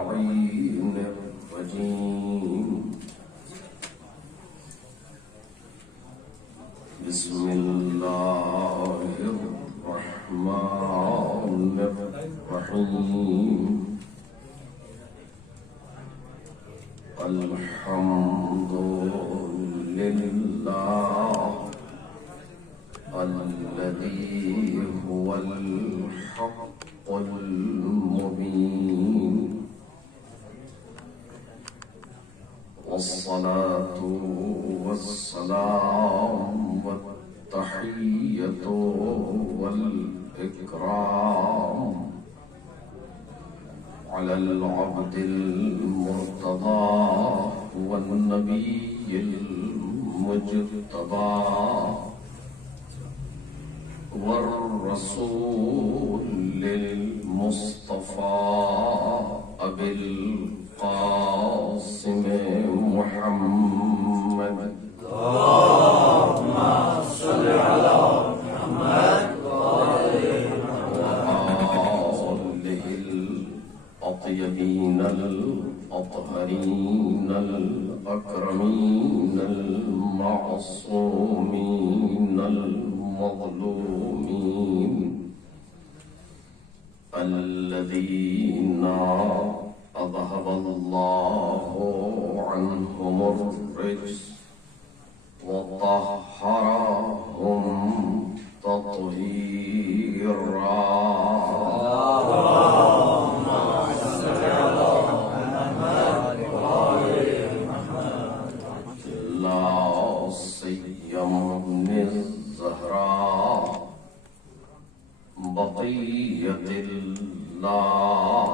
اللعين الرجيم. بسم الله الرحمن الرحيم. الحمد لله الذي هو الحق المبين، والصلاة والسلام والتحية والإكرام على العبد المرتضى والنبي المجتبى والرسول المصطفى أبي القاسم محمد. اللهم صل على محمد وآله الأطيبين الأطهرين الأكرمين المعصومين المظلومين الذين أذهب الله عنهم الرجس وطهرهم تطهيرا. اللهم صل على محمد وآل محمد. لا سيما ابن الزهراء بقية الله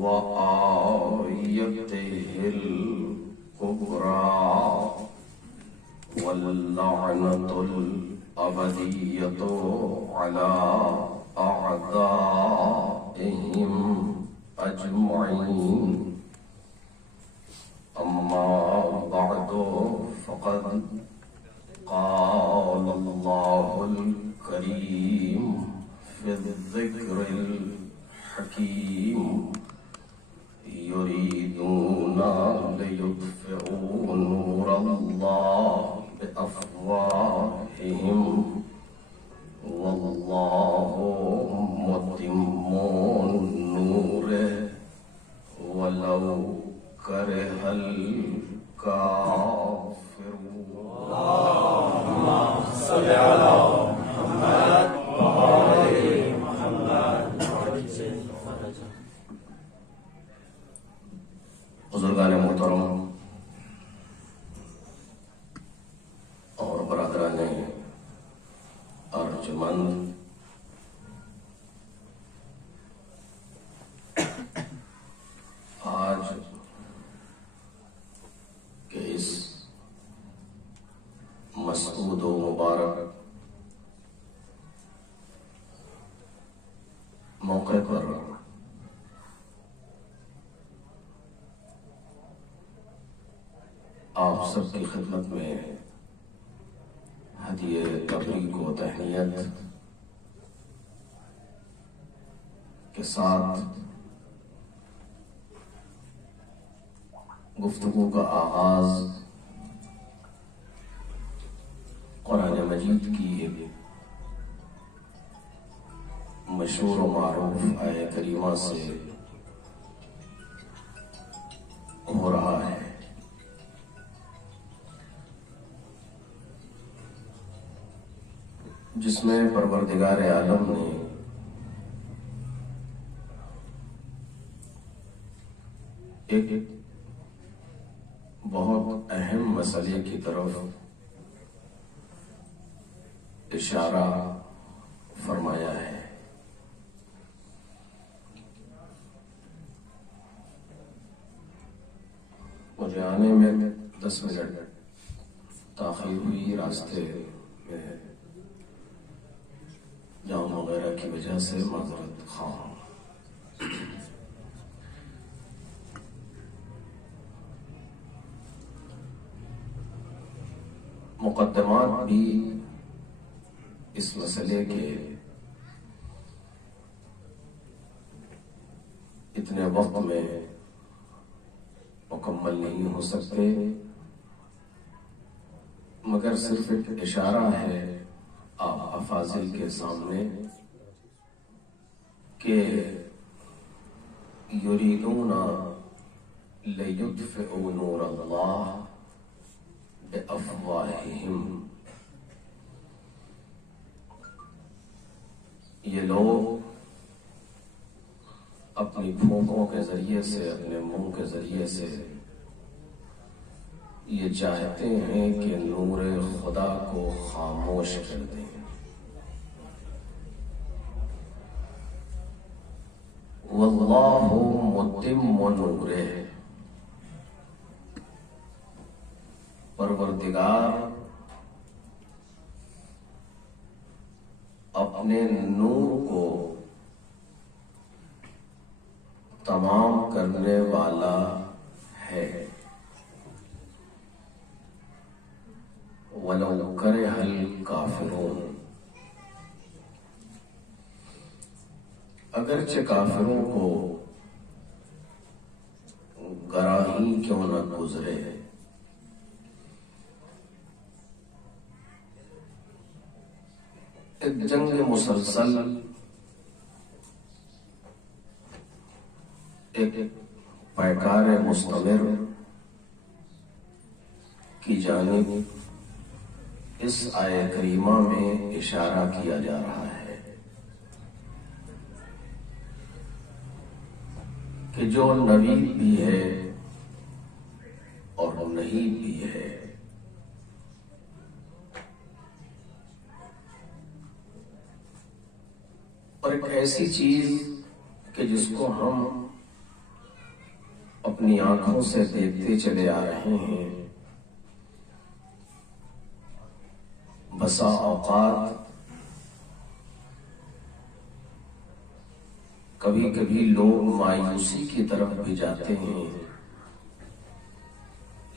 وآيته الكبرى واللعنة الأبدية على أعدائهم أجمعين. أما بعد، فقد قال الله الكريم في الذكر الحكيم: يريدون ليطفئوا نور الله بأفواههم والله متم نوره ولو كره الكافرون. اللهم صل على محمد وآل محمد. بزرگان محترم اور برادران ارجمند، آج کے اس مسعود و مبارک موقع پر آپ سب کی خدمت میں ہدیہ تبریک و تہنیت کے ساتھ گفتگو کا آغاز قرآن مجید کی مشہور و معروف آیہ کریمہ سے ہو رہا ہے، جس میں پروردگار عالم نے ایک بہت اہم مسئلے کی طرف اشارہ فرمایا ہے۔ مجھے آنے میں 10 منٹ تاخیر ہوئی، راستے میں جام وغیرہ کی وجہ سے معذرت خواہ ہوں۔ مقدمات بھی اس مسئلے کے اتنے وقت میں مکمل نہیں ہو سکتے، مگر صرف ایک اشارہ ہے آپ افاضل کے سامنے کہ یریدون لیطفئوا نور اللہ بافواہہم، یہ لوگ اپنی پھونکوں کے ذریعے سے، اپنے منہ کے ذریعے سے یہ چاہتے ہیں کہ نور خدا کو خاموش کر دیں۔ واللہ متم نورہ، پروردگار اپنے نور کو تمام کرنے والا ہے، وَلَوْ كَرِهَ الْكَافِرُونَ، اگرچہ کافروں کو گراہی کیوں نہ گزرے۔ ایک جنگ مسلسل، ایک پیکار مستمر کی جانب اس آیہ کریمہ میں اشارہ کیا جا رہا ہے کہ جو نبی بھی ہے اور نہیں بھی ہے، اور ایک ایسی چیز کہ جس کو ہم اپنی آنکھوں سے دیکھتے چلے آ رہے ہیں، بسا اوقات کبھی کبھی لوگ مایوسی کی طرف بھی جاتے ہیں،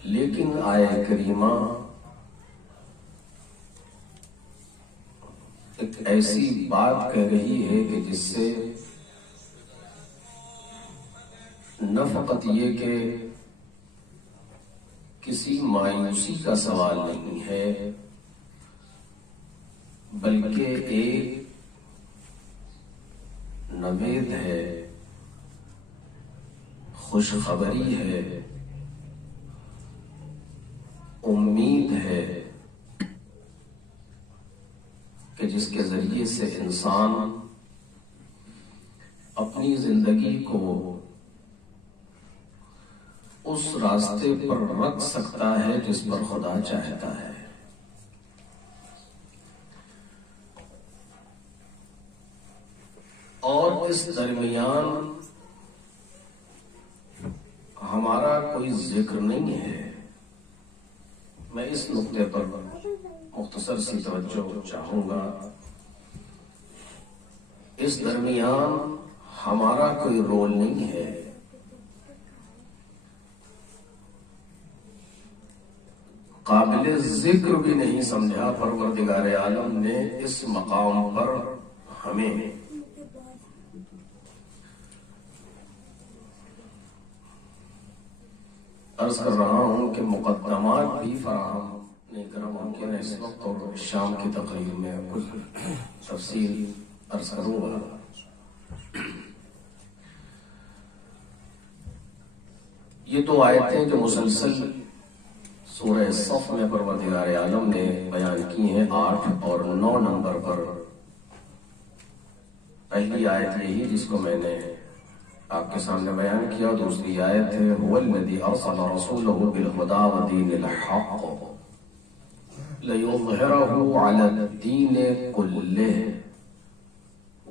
لیکن آیہ کریمہ ایک ایسی بات کہہ رہی ہے کہ جس سے نہ فقط یہ کہ کسی مایوسی کا سوال نہیں ہے، بلکہ ایک نوید ہے، خوشخبری ہے، امید ہے کہ جس کے ذریعے سے انسان اپنی زندگی کو اس راستے پر رکھ سکتا ہے جس پر خدا چاہتا ہے۔ اور اس درمیان ہمارا کوئی ذکر نہیں ہے۔ میں اس نقطے پر مختصر سی توجہ چاہوں گا۔ اس درمیان ہمارا کوئی رول نہیں ہے، قابل ذکر بھی نہیں سمجھا پروردگار عالم نے اس مقام پر ہمیں۔ عرض کر رہا ہوں کہ مقدمات بھی فراہم نہیں کرنا ممکن ہے اس وقت، اور شام کی تقریر میں کچھ تفصیل عرض کروں گا۔ یہ دو آیتیں جو مسلسل سورہ صف میں پروردگار عالم نے بیان کی ہیں 8 اور 9 نمبر پر۔ پہلی آیت یہی جس کو میں نے آپ کے سامنے بیان کیا، دوسری آیت ہے هو الذی ارسل رسولہ بالہدی ودین الحق لِیُظْہِرَهُ عَلَى الدِّینِ كُلِّهِ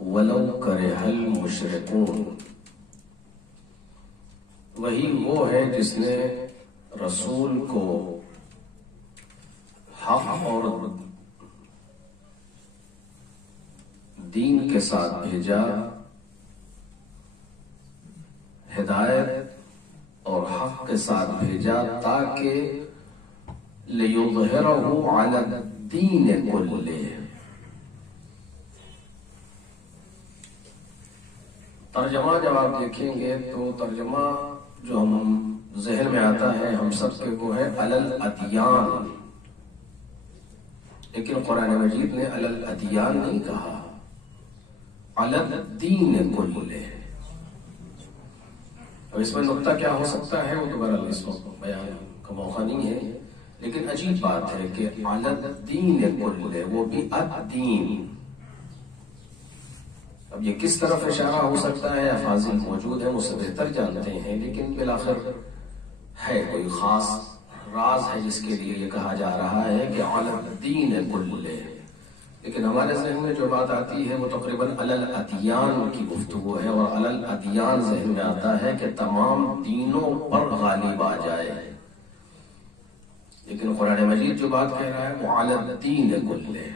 وَلَوْ كَرِهَ الْمُشْرِكُونَ۔ وہی وہ ہے جس نے رسول کو حق اور دین کے ساتھ بھیجا، ہدایت اور حق کے ساتھ بھیجا، تاکہ لِیُظْہِرَهُ عَلَى الدِّینِ كُلِّهِ، ترجمہ جب آپ دیکھیں گے تو ترجمہ جو ہم ذہن میں آتا ہے ہم سب کے وہ ہے علل ادیان، لیکن قرآن مجید نے علل ادیان نہیں کہا، علل دین کلہ۔ اب اس میں نقطہ کیا ہو سکتا ہے وہ دوبارہ اس کو بیان کا موقع نہیں ہے، لیکن عجیب بات ہے کہ علل دین کلہ، وہ بھی الدین۔ اب یہ کس طرف اشارہ ہو سکتا ہے افاضل موجود ہیں مجھ سے بہتر جانتے ہیں، لیکن بالآخر ہے کوئی خاص راز ہے جس کے لیے یہ کہا جا رہا ہے کہ علی الدین کلہ، لیکن ہمارے ذہن میں جو بات آتی ہے وہ تقریباً علی الادیان کی گفتگو ہے، اور علی الادیان ذہن میں آتا ہے کہ تمام دینوں پر غالب آ جائے، لیکن قرآن مجید جو بات کہہ رہا ہے وہ علی الدین کلہ۔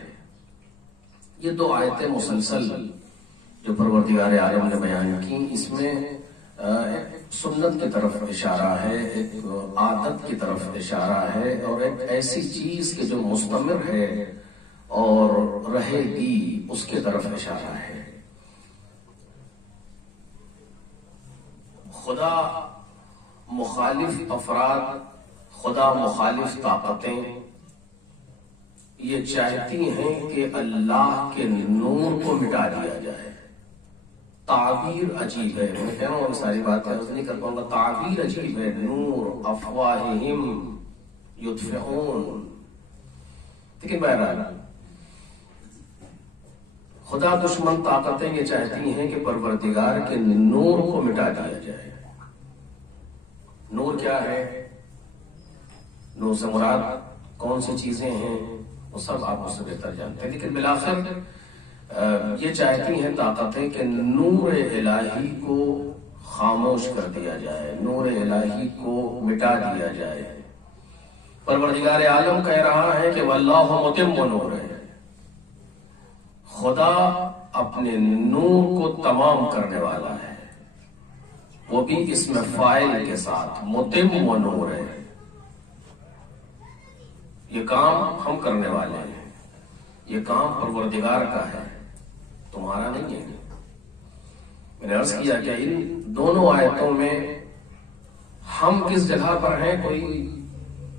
یہ دو آیتیں مسلسل جو پروردگار عالم نے بیان کی، اس میں ایک سنت کی طرف اشارہ ہے، ایک عادت کی طرف اشارہ ہے، اور ایک ایسی چیز کہ جو مستمر ہے اور رہے گی اس کی طرف اشارہ ہے۔ خدا مخالف افراد، خدا مخالف طاقتیں یہ چاہتی ہیں کہ اللہ کے نور کو مٹا دیا جائے۔ تعبیر عجیب ہے، میں کہہ رہا ہوں ساری بات عرض نہیں کر پاؤں گا، تعبیر عجیب ہے، نور افواہہم یطفئون۔ لیکن بہرحال خدا دشمن طاقتیں یہ چاہتی ہیں کہ پروردگار کے نور کو مٹا دیا جائے۔ نور کیا ہے؟ نور سے مراد کون سی چیزیں ہیں وہ سب آپ مجھ سے بہتر جانتے ہیں، لیکن بالآخر یہ چاہتی ہیں طاقتیں کہ نور الہی کو خاموش کر دیا جائے، نور الہی کو مٹا دیا جائے۔ پروردگار عالم کہہ رہا ہے کہ واللہ متم نورہ، خدا اپنے نور کو تمام کرنے والا ہے، وہ بھی اسم فاعل کے ساتھ، متم نورہ۔ یہ کام ہم کرنے والے ہیں، یہ کام پروردگار کا ہے، تمہارا نہیں ہے۔ میں نے عرض کیا کہ ان دونوں آیتوں میں ہم کس جگہ پر ہیں کوئی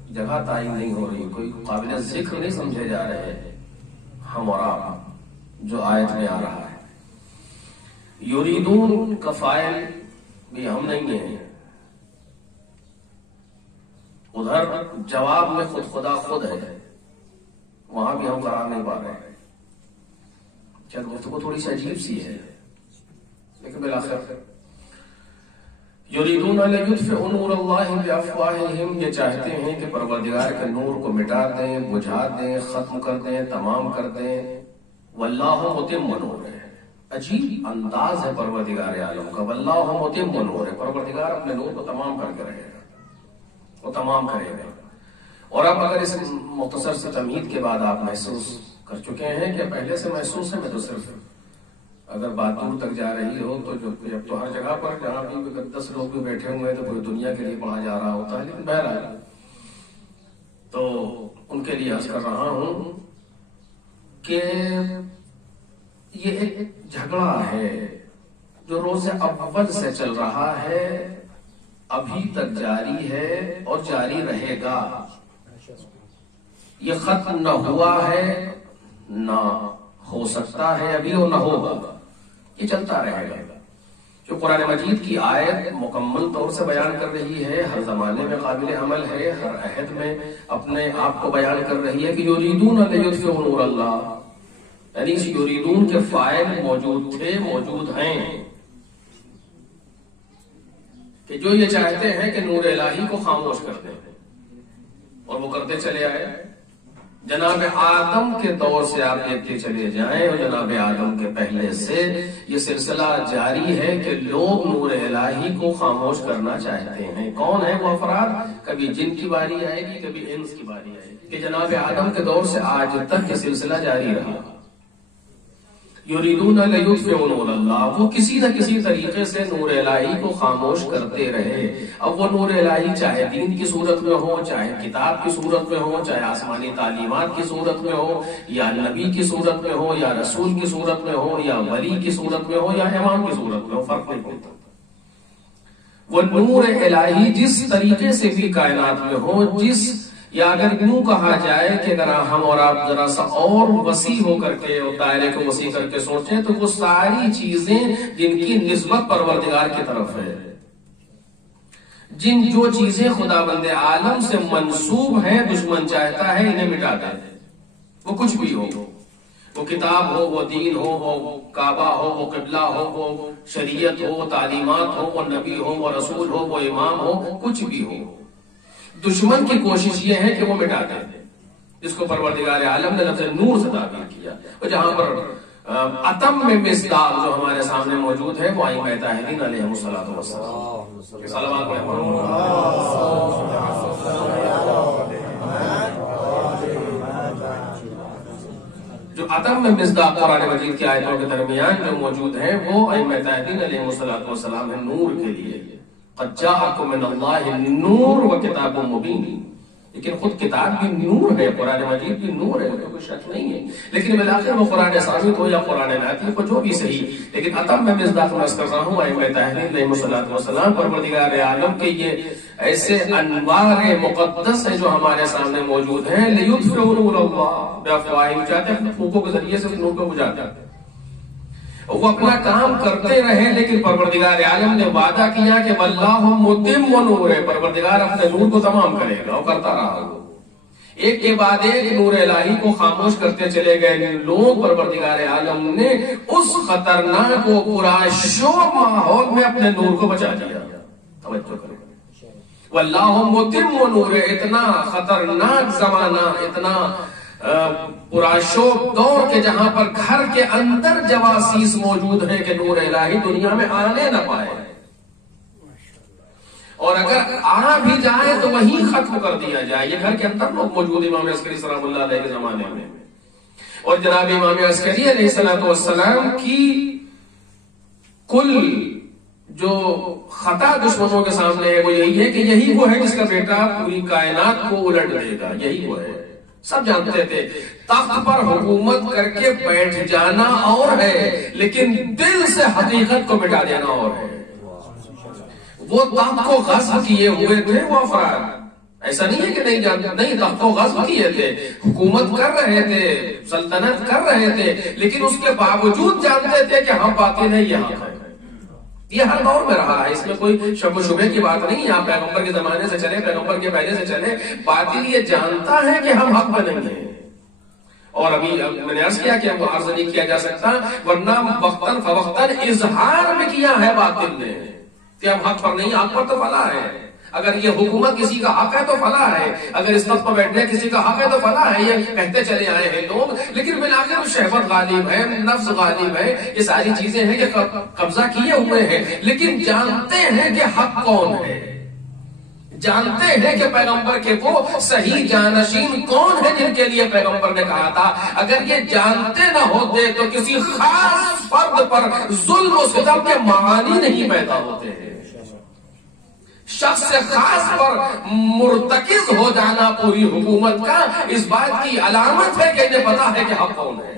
جگہ تعین نہیں ہو رہی، کوئی قابل ذکر نہیں سمجھے جا رہے ہم اور آپ جو آیت میں آ رہا ہے۔ یریدون کا فاعل بھی ہم نہیں ہیں، ادھر جواب میں خدا خود ہے، وہاں بھی ہم قرار نہیں پا رہے ہیں۔ چل گفتگو تھوڑی سی عجیب سی ہے، لیکن بالآخر یریدون لیطفئوا نور اللہ بافواہہم، یہ چاہتے ہیں کہ پروردگار کے نور کو مٹا دیں، بجھا دیں، ختم کر دیں، تمام کر دیں۔ واللہ متم نورہ، عجیب انداز ہے پروردگار عالم کا، واللہ متم نورہ، پروردگار اپنے نور کو تمام کر کے رہے گا، وہ تمام کرے گا۔ اور اب اگر اس مختصر سے تمہید کے بعد آپ محسوس کر چکے ہیں کہ پہلے سے محسوس ہے، میں تو صرف اگر بات دور تک جا رہی ہو تو جب تو ہر جگہ پر جہاں بھی 10 لوگ بھی بیٹھے ہوئے ہیں تو پوری دنیا کے لیے پڑھا جا رہا ہوتا ہے، لیکن بہرحال تو ان کے لیے عرض کر رہا ہوں کہ یہ ایک جھگڑا ہے جو روز اول سے چل رہا ہے، ابھی تک جاری ہے اور جاری رہے گا۔ یہ ختم نہ ہوا ہے، نہ ہو سکتا ہے ابھی اور نہ ہوگا، یہ چلتا رہے گا۔ جو قرآن مجید کی آیت مکمل طور سے بیان کر رہی ہے، ہر زمانے میں قابل عمل ہے، ہر عہد میں اپنے آپ کو بیان کر رہی ہے کہ یریدون لیطفئوا نور اللہ، یعنی اس یریدون کے فاعل موجود تھے، موجود ہیں، کہ جو یہ چاہتے ہیں کہ نور الہی کو خاموش کر دیں، اور وہ کرتے چلے آئے۔ جناب آدم کے دور سے آپ دیکھتے چلے جائیں، اور جناب آدم کے پہلے سے یہ سلسلہ جاری ہے کہ لوگ نور الہی کو خاموش کرنا چاہتے ہیں۔ کون ہے وہ افراد؟ کبھی جن کی باری آئے گی، کبھی انس کی باری آئے گی، کہ جناب آدم کے دور سے آج تک یہ سلسلہ جاری رہا۔ یریدون لیطفئوا نور اللہ، وہ کسی نہ کسی طریقے سے نور الہی کو خاموش کرتے رہے. اب وہ نور الہی چاہے دین کی صورت میں ہو، چاہے کتاب کی صورت میں ہو، چاہے آسمانی تعلیمات کی صورت میں ہو، یا نبی کی صورت میں ہو، یا رسول کی صورت میں ہو، یا ولی کی صورت میں ہو، یا امام کی صورت میں ہو، فرق نہیں پڑتا. وہ نور الہی جس طریقے سے بھی کائنات میں ہو، یا اگر یوں کہا جائے کہ اگر ہم اور آپ ذرا سا اور وسیع ہو کر کے اور دائرے کو وسیع کر کے سوچیں تو وہ ساری چیزیں جن کی نسبت پروردگار کی طرف ہے، جو چیزیں خدا بند عالم سے منسوب ہیں، دشمن چاہتا ہے انہیں مٹا دے. وہ کچھ بھی ہو، وہ کتاب ہو، وہ دین ہو، وہ کعبہ ہو، وہ قبلہ ہو، وہ شریعت ہو، وہ تعلیمات ہو، وہ نبی ہو، وہ رسول ہو، وہ امام ہو، کچھ بھی ہو. دشمن کی کوشش یہ ہے کہ وہ مٹا دے، جس کو پروردگار عالم نے لفظ نور سے تعبیر کیا. اور جہاں پر اتم میں مصداق جو ہمارے سامنے موجود ہے وہ ائمہ طاہرین علیہم الصلوۃ والسلام. صلوات جو اتم میں مصداق قرآن مجید کی آیتوں کے درمیان جو موجود ہیں وہ ائمہ طاہرین علیہم الصلوۃ والسلام ہے نور کے لیے. قد جاءکم من اللہ نور و کتاب مبین. لیکن خود کتاب بھی نور ہے، قرآن مجید بھی نور ہے، کوئی شک نہیں ہے. لیکن بالآخر وہ قرآن ثابت ہو یا قرآن ناطق ہو، جو بھی صحیح. لیکن اتم میں مصداق میں کر رہا ہوں ائمہ طاہرین علیہم الصلوۃ والسلام پروردگار عالم کے یہ ایسے انوار مقدس ہیں جو ہمارے سامنے موجود ہیں. لیطفئوا نور اللہ بافواہہم، چاہتے ہیں پھونکوں کے ذریعے سے نور کو بجھاتے ہیں. وہ اپنا کام کرتے رہے، لیکن پروردگار عالم نے وعدہ کیا کہ واللہ متم نور، پروردگار اپنے نور کو تمام کرے گا، اور کرتا رہا. ایک کے بعد ایک نور الہی کو خاموش کرتے چلے گئے لوگ. پروردگار عالم نے اس خطرناک و پرآشوب ماحول میں اپنے نور کو بچا دیا. توجہ کریں، واللہ متم نور، اتنا خطرناک زمانہ، اتنا پرآشوب دور کے جہاں پر گھر کے اندر جواسیس موجود ہیں کہ نور الہی دنیا میں آنے نہ پائے، اور اگر آ بھی جائے تو وہیں ختم کر دیا جائے. یہ گھر کے اندر لوگ موجود امام عسکری سلام اللہ علیہ کے زمانے میں. اور جناب امام عسکری علیہ السلام کی کل جو خطا دشمنوں کے سامنے ہے وہ یہی ہے کہ یہی وہ ہے جس کا بیٹا پوری کائنات کو الٹ دے گا. یہی وہ ہے. سب جانتے تھے تخت پر حکومت کر کے بیٹھ جانا اور ہے، لیکن دل سے حقیقت کو مٹا دینا اور ہے. وہ تخت کو غصب کیے ہوئے تھے وہ افراد، ایسا نہیں ہے کہ نہیں جانتے، نہیں، تخت کو غصب کیے تھے، حکومت کر رہے تھے، سلطنت کر رہے تھے، لیکن اس کے باوجود جانتے تھے کہ ہم باطل ہیں، یہ حق ہے. یہ ہر دور میں رہا ہے، اس میں کوئی شک و شبے کی بات نہیں. آپ پیغمبر کے زمانے سے چلے، پیغمبر کے پہلے سے چلے، باطل یہ جانتا ہے کہ ہم حق پہ نہیں ہیں. اور ابھی میں نے عرض کیا کہ وہ عرض نہیں کیا جا سکتا، ورنہ وقتاً فوقتاً اظہار میں کیا ہے باطل نے کہ ہم حق پر نہیں، حق پر تو فلاح ہے. اگر یہ حکومت کسی کا حق ہے تو فلاح ہے، اگر اس تخت پر بیٹھنے کسی کا حق ہے تو فلاح ہے. یہ کہتے چلے آئے ہیں لوگ، لیکن بالآخر شہوت غالب ہے، نفس غالب ہے، یہ ساری چیزیں ہیں کہ قبضہ کیے ہوئے ہیں. لیکن جانتے ہیں کہ حق کون ہے، جانتے ہیں کہ پیغمبر کے وہ صحیح جانشین کون ہیں جن کے لیے پیغمبر نے کہا تھا. اگر یہ جانتے نہ ہوتے تو کسی خاص فرد پر ظلم و ستم کے معانی نہیں پیدا ہوتے ہیں. شخص خاص پر مرتکز ہو جانا پوری حکومت کا اس بات کی علامت ہے کہ انہیں پتا ہے کہ حق کون ہے.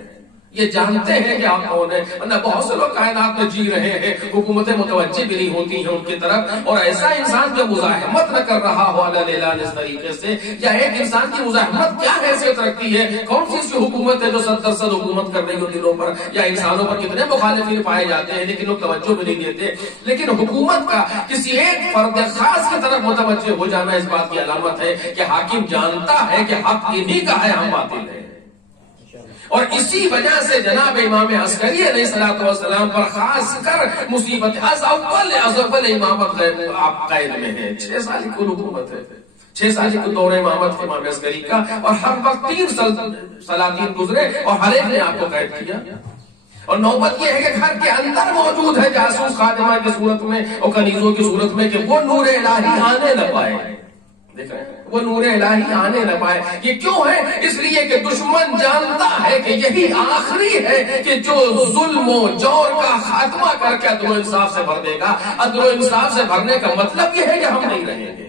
یہ جانتے ہیں کہ آپ کون ہیں. ورنہ بہت سے لوگ کائنات میں جی رہے ہیں، حکومتیں متوجہ بھی نہیں ہوتی ہیں ان کی طرف. اور ایسا انسان جو مزاحمت نہ کر رہا ہو اعلان اس طریقے سے، یا ایک انسان کی مزاحمت کیا حیثیت رکھتی ہے، کون سی اس کی حکومت ہے جو 70% حکومت کر رہی ہو دلوں پر، یا انسانوں پر کتنے مخالفین پائے جاتے ہیں لیکن لوگ توجہ بھی نہیں دیتے. لیکن حکومت کا کسی ایک فرد خاص کی طرف متوجہ ہو جانا اس بات کی علامت ہے کہ حاکم جانتا ہے کہ حق انہی کا ہے، ہم باطل ہیں. اور اسی وجہ سے جناب امام عسکری علیہ السلام پر خاص کر مصیبت از اول امامت آپ قید میں ہیں. 6 سال کی حکومت ہے، 6 سال کی دور امامت امام عسکری کا، اور ہر وقت 3 سلاطین گزرے اور ہر ایک نے آپ کو قید کیا. اور نوبت یہ ہے کہ گھر کے اندر موجود ہے جاسوس خادمہ کی صورت میں اور کنیزوں کی صورت میں کہ وہ نور الہی آنے نہ پائے. دیکھ رہے ہیں وہ نور الہی آنے نہ پائے. یہ کیوں ہے؟ اس لیے کہ دشمن جانتا ہے کہ یہی آخری ہے کہ جو ظلم و جور کا خاتمہ کر کے عدل و انصاف سے بھر دے گا. عدل و انصاف سے بھرنے کا مطلب یہ ہے کہ ہم نہیں رہیں گے.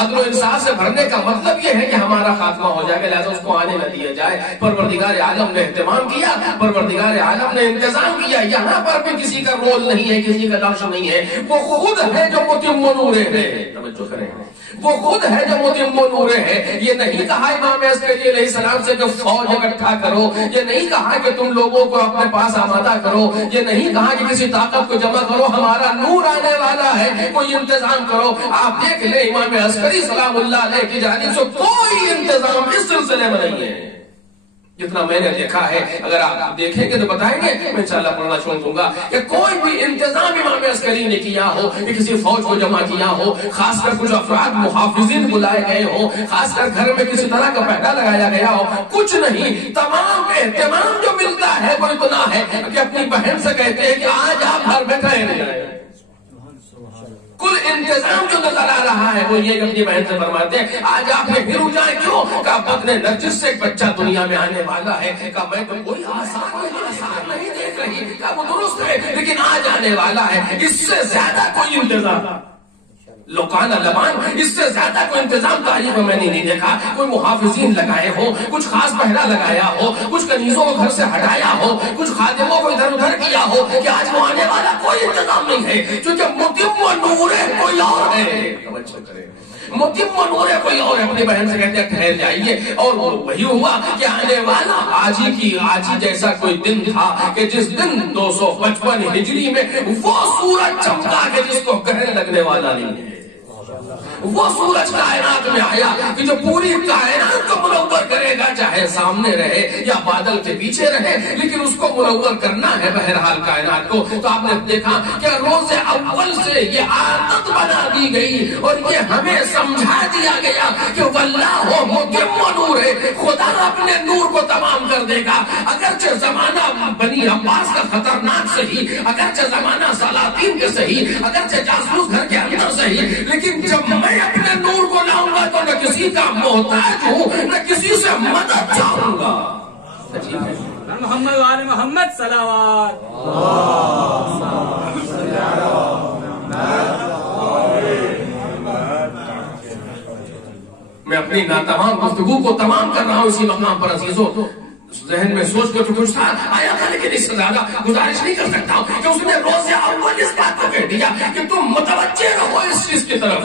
عدل و انصاف سے بھرنے کا مطلب یہ ہے کہ ہمارا خاتمہ ہو جائے گا، لہذا اس کو آنے نہ دیا جائے. پروردگار عالم نے اہتمام کیا، پروردگار عالم نے انتظام کیا. یہاں پر بھی کسی کا رول نہیں ہے، کسی کا نقش نہیں ہے. وہ خود ہے جو متم نور ہے. توجہ کریں، وہ خود ہے جو متم نور ہے. یہ نہیں کہا امام عسکری علیہ السلام سے کہ فوج اکٹھا کرو، یہ نہیں کہا کہ تم لوگوں کو اپنے پاس آمادہ کرو، یہ نہیں کہا کہ کسی طاقت کو جمع کرو، ہمارا نور آنے والا ہے کوئی انتظام کرو. آپ دیکھ لیں امام عسکری سلام اللہ علیہ کی جانب سے کوئی انتظام اس سلسلے میں نہیں ہے. جتنا میں نے دیکھا ہے، اگر آپ دیکھیں گے تو بتائیں گے، میں انشاءاللہ پڑھنا چھوڑ دوں گا کہ کوئی بھی انتظام امام عسکری نے کیا ہو کہ کسی فوج کو جمع کیا ہو، خاص کر کچھ افراد محافظین بلائے گئے ہو، خاص کر گھر میں کسی طرح کا پہرا لگایا گیا ہو، کچھ نہیں. تمام اہتمام جو ملتا ہے وہ اتنا ہے کہ اپنی بہن سے کہتے ہیں کہ آج آپ گھر میں ٹھہر جائیں. کل انتظام جو نظر آ رہا ہے وہ یہ اپنی بہن سے فرماتے ہیں آج آپ نے پھر جائیں. کیوں؟ کہا بدن نرجس سے ایک بچہ دنیا میں آنے والا ہے. کہا میں تو کوئی آسان نہیں دیکھ رہی. کہا وہ درست ہے لیکن آج آنے والا ہے. اس سے زیادہ کوئی انتظام لوکان لبان، اس سے زیادہ کوئی انتظام تاریخ میں میں نے نہیں دیکھا. کوئی محافظین لگائے ہو، کچھ خاص پہرا لگایا ہو، کچھ کنیزوں کو گھر سے ہٹایا ہو، کچھ خادموں کو ادھر ادھر کیا ہو کہ آج وہ آنے والا کوئی انتظام نہیں ہے. کیونکہ متم نور کوئی اور ہے. متم نور کوئی اور. اپنی بہن سے کہتے ہیں ٹھہر جائیے. اور وہی ہوا کہ آنے والا آج ہی جیسا کوئی دن تھا کہ جس دن 255 ہجری میں وہ سورج چمکا کہ جس کو گرہن لگنے والا نہیں ہے. وہ سورج کائنات میں آیا کہ جو پوری کائنات کو منور کرے گا، چاہے سامنے رہے یا بادل کے پیچھے رہے، لیکن اس کو منور کرنا ہے بہرحال کائنات کو. تو آپ نے دیکھا کہ روز اول سے یہ عادت بنا دی گئی اور یہ ہمیں سمجھا دیا گیا کہ واللہ متم نور ہے. خدا اپنے نور کو تمام کر دے گا. اگرچہ زمانہ بنی عباس کا خطرناک صحیح، اگرچہ زمانہ سلاطین کے صحیح، اگرچہ جاسوس گھر کے اندر صحیح، لیکن جب میں اپنے نور کو لاؤں گا تو نہ کسی کا محتاج ہوں، نہ کسی سے مدد چاہوں گا. محمد وآل محمد صلوات. میں اپنی ناتمام گفتگو کو تمام کر رہا ہوں اسی مقام پر عزیزوں. ذہن میں سوچ کے کچھ تھا آیا تھا، لیکن اس سے زیادہ گزارش نہیں کر سکتا ہوں کہ اس نے روز اول اس بات کو کہہ دیا کہ تم متوجہ رہو اس چیز کی طرف.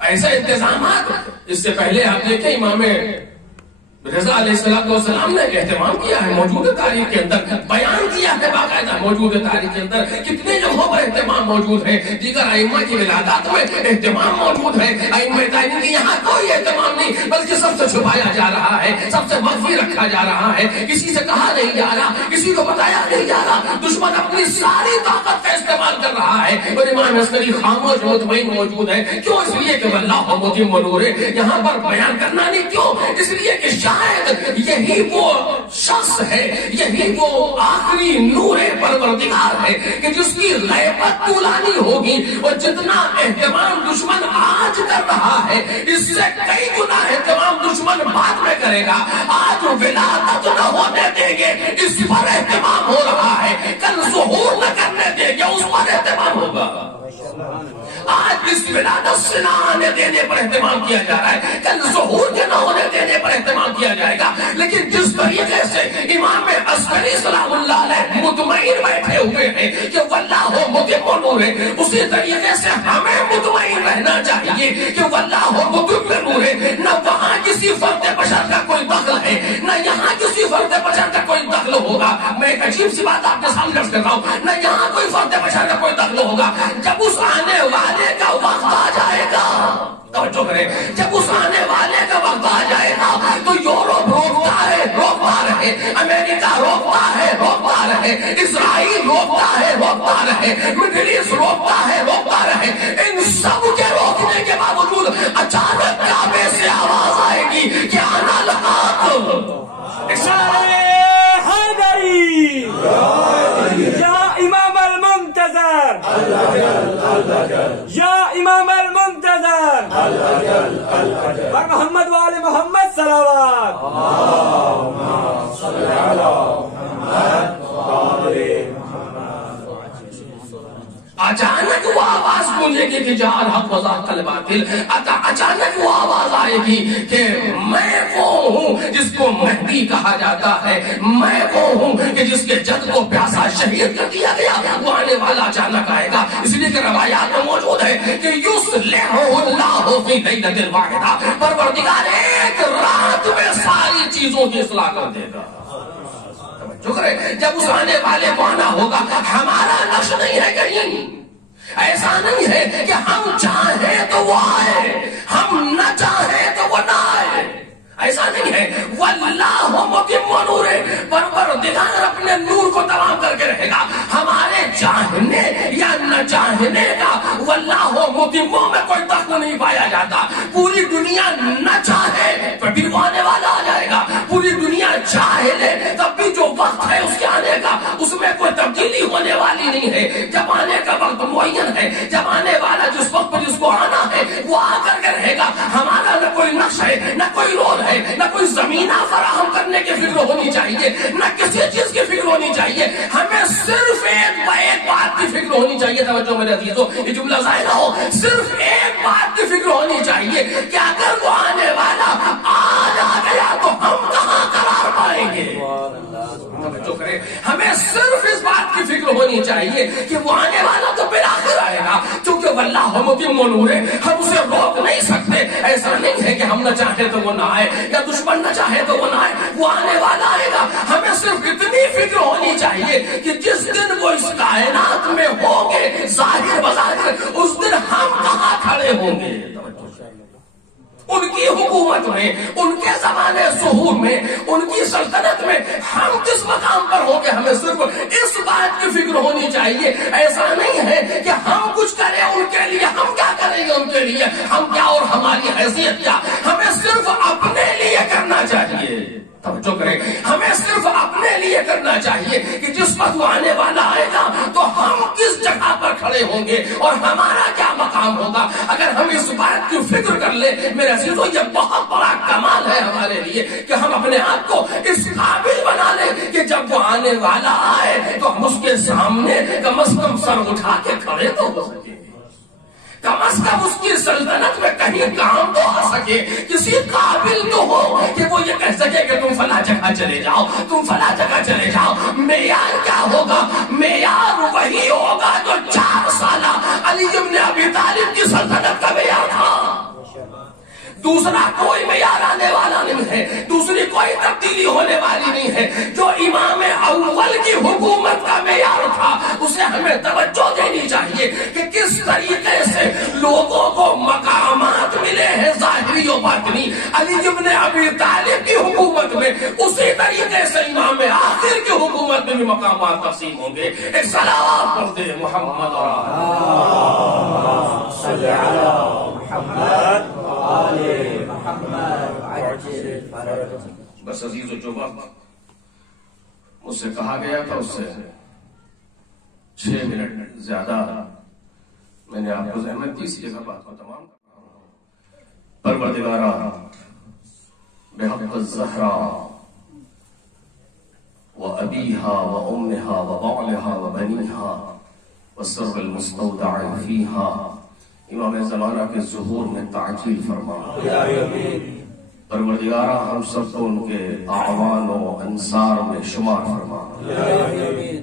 ایسے انتظامات اس سے پہلے آپ دیکھیں امام رضا علیہ السلام نے اہتمام کیا ہے، موجود تاریخ کے اندر بیان کیا ہے باقاعدہ. موجود تاریخ کے اندر کتنے جگہوں پر اہتمام موجود ہے. دیگر ائمہ کی ولادات میں اہتمام موجود ہے. ائمہ دین کی یہاں کوئی اہتمام نہیں، بلکہ سب سے چھپایا جا رہا ہے، سب سے مخفی رکھا جا رہا ہے. کسی سے کہا نہیں جا رہا، کسی کو بتایا نہیں جا رہا. دشمن اپنی ساری طاقت کا استعمال کر رہا ہے اور امام عسکری خاموش مطمئن موجود ہے. کیوں؟ اس لیے کہ واللہ متم نور ہے. یہاں پر بیان کرنا نہیں. کیوں؟ اس لیے کہ شاید یہی وہ شخص ہے، یہی وہ آخری نور پروردگار ہے کہ جس کی غیبت طولانی ہوگی. اور جتنا اہتمام دشمن آج کر رہا ہے اس سے کئی گنا اہتمام دشمن بعد میں کرے گا. آج ولادت نہ ہونے دیں گے اس پر اہتمام ہو رہا ہے، کل ظہور نہ کرنے دیں گے اس پر اہتمام ہوگا. آج اس ولادت سے نہ آنے دینے پر اہتمام کیا جا رہا ہے، کل ظہور کے نہ ہونے دینے پر اہتمام کیا جائے گا. لیکن جس طریقے سے امام عسکری سلام اللہ علیہ مطمئن بیٹھے ہوئے ہیں کہ واللہ متم نور ہے، اسی طریقے سے ہمیں مطمئن رہنا چاہیے کہ واللہ متم نور ہے. نہ وہاں کسی فرد بشر کا کوئی دخل ہے، نہ یہاں کسی فرد بشر کا کوئی دخل ہوگا. میں ایک عجیب سی بات آپ کے سامنے عرض کر رہا ہوں، نہ یہاں کوئی فرد بشر کا کوئی دخل ہوگا. جب اس آنے والے کا وقت آ جائے گا، توجہ کریں، جب اس آنے والے کا وقت آ جائے گا تو یورپ روکتا ہے روکتا رہے، امریکہ روکتا ہے روکتا رہے، اسرائیل روکتا ہے روکتا رہے، مڈل ایسٹ روکتا ہے روکتا رہے. ان سب کے روکنے کے باوجود اچانک کعبے سے آواز آئے گی کہ آنا الحق. حیدری یا امام المنتظر، یا امام المنتظر. بر محمد وآل محمد صلوات. اچانک وہ آواز گونجے گی کہ جاء الحق وزهق الباطل. اچانک وہ آواز آئے گی کہ میں وہ ہوں جس کو مہدی کہا جاتا ہے، میں وہ ہوں کہ جس کے جد کو پیاسا شہید کر دیا گیا، وہ آنے والا اچانک آئے گا. اس لیے کہ روایات میں موجود ہے کہ یصلح اللہ فی لیلۃ واحدہ، پروردگار ایک رات میں ساری چیزوں کی اصلاح کر دے گا. جب اس آنے والے کو آنا ہوگا، ہمارا نقش نہیں ہے کہیں. ایسا نہیں ہے کہ ہم چاہیں تو وہ آئے، ہم نہ چاہیں تو وہ نہ آئے. ایسا نہیں ہے. واللہ متم نورہ، پروردگار اپنے نور کو تمام کر کے رہے گا. ہمارے چاہنے یا نہ چاہنے کا واللہ متم میں کوئی دخل نہیں پایا جاتا. پوری دنیا نہ چاہے تو بھی وہ آنے والا آ جائے گا، پوری دنیا چاہے لے تب بھی جو وقت ہے اس کے آنے کا، اس میں کوئی تبدیلی ہونے والی نہیں ہے. جب آنے کا وقت معین ہے، جب آنے والا جس وقت پر جس کو آنا ہے وہ آ کر کے رہے گا. ہمارا نہ کوئی نقش ہے، نہ کوئی رول ہے، نہ کوئی زمینہ فراہم کرنے کی فکر ہونی چاہیے، نہ کسی چیز کی فکر ہونی چاہیے. ہمیں صرف ایک بات کی فکر ہونی چاہیے. توجہ میرے عزیزو، یہ جملہ ظاہر نہ ہو. صرف ایک بات کی فکر ہونی چاہیے کہ اگر وہ آنے والا آ گیا تو ہم کہاں قرار پائیں گے. ہمیں صرف اس بات کی فکر ہونی چاہیے کہ وہ آنے والا تو بالآخر آئے گا، کیونکہ واللہ متم نورہ، ہم اسے روک نہیں سکتے. ایسا نہیں ہے کہ ہم نہ چاہے تو وہ نہ آئے، یا دشمن نہ چاہے تو وہ نہ آئے، وہ آنے والا آئے گا. ہمیں صرف اتنی فکر ہونی چاہیے کہ جس دن وہ اس کائنات میں ہوں گے ظاہر بظاہر، اس دن ہم کہاں کھڑے ہوں گے. ان کی حکومت میں، ان کے زمانے ظہور میں، ان کی سلطنت میں ہم کس مقام پر ہوں گے. ہمیں صرف اس بات کی فکر ہونی چاہیے. ایسا نہیں ہے کہ ہم کچھ کریں ان کے لیے، ہم کیا کریں گے ان کے لیے، ہم کیا اور ہماری حیثیت کیا. ہمیں صرف اپنے لیے کرنا چاہیے. توجہ کریں، ہمیں صرف اپنے لیے کرنا چاہیے کہ جس وقت وہ آنے والا آئے گا تو ہم کس جگہ پر کھڑے ہوں گے اور ہمارا کیا مقام ہوگا. اگر ہم اس بات کی فکر کر لیں میرے عزیزو، یہ بہت بڑا کمال ہے ہمارے لیے کہ ہم اپنے آپ کو اس قابل بنا لیں کہ جب وہ آنے والا آئے تو ہم اس کے سامنے کم از کم سر اٹھا کے کھڑے تو ہو سکیں، کم از کم اس کی سلطنت میں کہیں کام تو آ سکے. کسی قابل تو ہو کہ وہ یہ کہہ سکے کہ تم فلاں جگہ چلے جاؤ، تم فلاں جگہ چلے جاؤ. معیار کیا ہوگا؟ معیار وہی ہوگا جو 4 سالہ علی بن ابی طالب کی سلطنت کا معیار تھا. دوسرا کوئی معیار آنے والا نہیں ہے، دوسری کوئی تبدیلی ہونے والی نہیں ہے. جو امام اول کی حکومت کا معیار تھا اسے ہمیں توجہ دینی چاہیے کہ کس طریقے سے لوگوں کو مقامات ملے ہیں ظاہری و باطنی. علی بن ابی طالب کی حکومت میں اسی طریقے سے امام آخر کی حکومت میں بھی مقامات تقسیم ہوں گے. ایک صلوات پڑھتے ہیں محمد صلی علی محمد. بس عزیز و جو وقت مجھ سے کہا گیا تھا اس سے 6 منٹ زیادہ میں نے آپ کو زحمت دی، اس جگہ بات کو تمام کرنا. پروردگارا بحق الزہرا و ابیہا و امہا و بعلہا و بنیہا و سر المستودع فیہا، امام زمانہ کے ظہور میں تعجیل فرما. پروردگارہ ہم سب کو ان کے اعوان و انصار میں شمار فرما.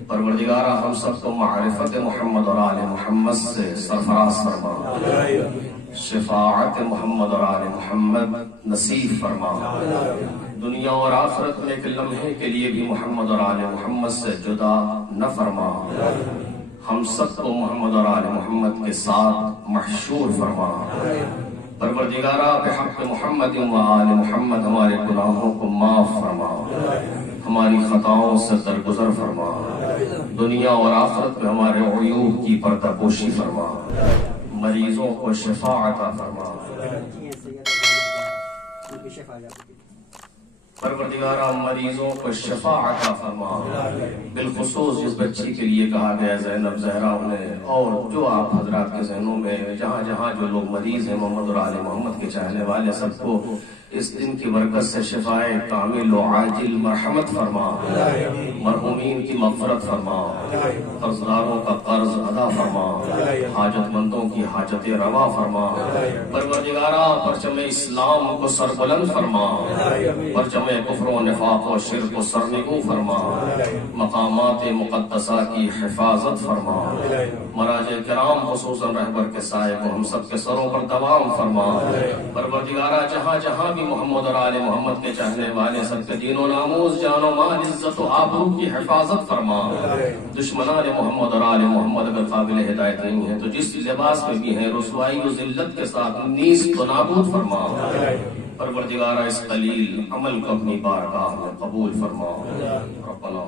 پروردگارہ ہم سب کو معرفت محمد اور آل محمد سے سرفراز فرما. شفاعت محمد اور آل محمد نصیب فرما. دنیا اور آخرت میں ایک لمحے کے لیے بھی محمد اور آل محمد سے جدا نہ فرما. ہم سب کو محمد اور آل محمد کے ساتھ محشور فرما. پروردگارہ بحق محمد و آل محمد ہمارے گناہوں کو معاف فرما، ہماری خطاؤں سے درگزر فرما. دنیا اور آخرت میں ہمارے عیوب کی پردہ پوشی فرما. مریضوں کو شفا عطا فرما. پروردگارہ مریضوں کو شفا عطا فرما، بالخصوص جس بچی کے لیے کہا گیا زینب زہرا انہیں، اور جو آپ حضرات کے ذہنوں میں جہاں جہاں جو لوگ مریض ہیں محمد اور آل محمد کے چاہنے والے، سب کو اس دن کی برکت سے شفائے کامل و عاجل مرحمت فرما، مرحومین کی مغفرت فرما، قرضداروں کا قرض ادا فرما، حاجت مندوں کی حاجت روا فرما، پروردگارہ پرچم اسلام کو سربلند فرما، پرچم کفر و نفاق و شرک و سرنگو فرما، مقامات مقدسہ کی حفاظت فرما، مراجع کرام خصوصاً رہبر کے سائے کو ہم سب کے سروں پر دوام فرما، پروردگارہ جہاں جہاں بھی محمد اور آل محمد کے چاہنے والے سب کے دین و ناموز جان و مال عزت و آبرو کی حفاظت فرما، دشمنان محمد اور آل محمد اگر قابل ہدایت نہیں ہیں تو جس لباس میں بھی ہیں رسوائی و ذلت کے ساتھ نیست و نابود فرما، پروردگارہ اس قلیل عمل کو اپنی بارگاہ میں قبول فرما، ربنا